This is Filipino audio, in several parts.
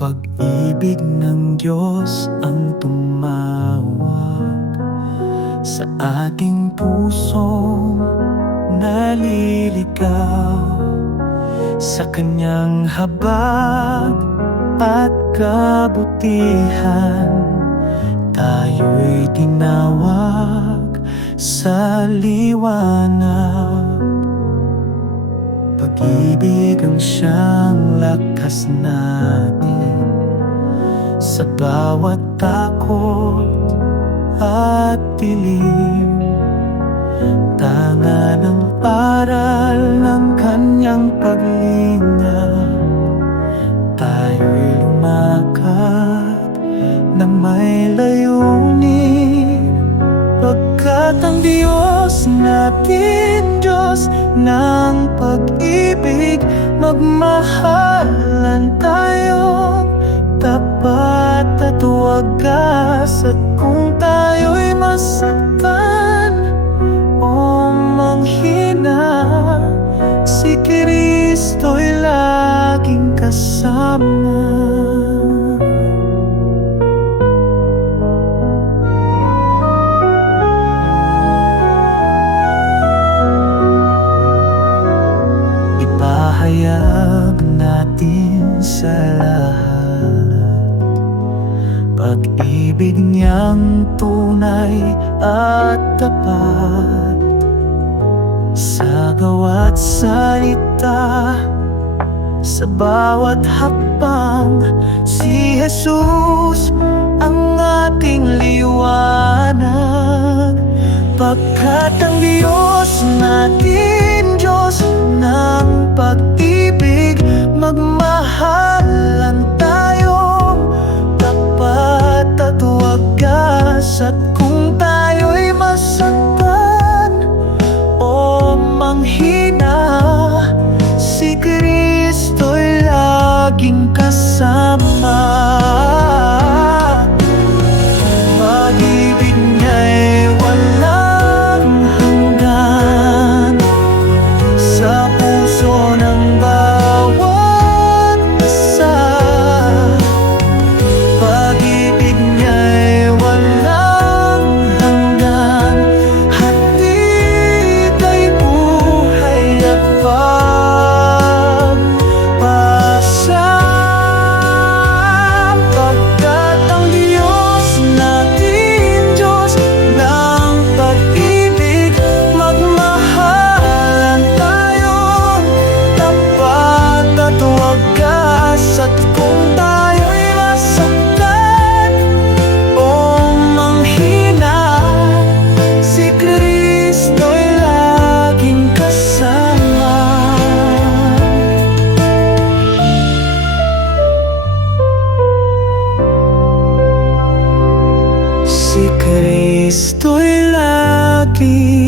Pag-ibig ng Diyos ang tumawag sa ating pusong naliligaw. Sa kanyang habag at kabutihan, tayo'y tinawag sa liwanag. Pag-ibig ang siyang lakas natin sa bawat takot at dilim. Tanga ng aral ng kanyang paglingap, tayo'y lumakad na may layunin. Pagkat ang Diyos natin, Diyos ng pag-ibig, magmahalan tayong tapat at wagas. At kung tayo'y masaktan o manghina, si Kristo'y laging kasama. Ipahayag natin sa lahat pag-ibig niyang tunay at tapat. Sa gawa't salita, sa bawat hakbang, si Jesus ang ating liwanag. Pagkat ang Diyos natin, Diyos ng pag-ibig, magmahalan tayong tapat at wagas. At kung tayo'y masaktan o manghina, si Kristo'y laging kasama. Pag-ibig niya'y walang hanggan sa puso ng bawat isa. Pag-ibig niya'y walang hanggan, hatid ay buhay at pagpasa. Pagkat ang Diyos natin, Diyos ng pag-ibig, magmahalan tayong tapat at wagas. At kung tayo'y masaktan o manghina, si Kristo'y laging kasama. Si Kristo'y laging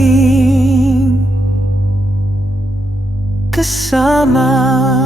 kasama.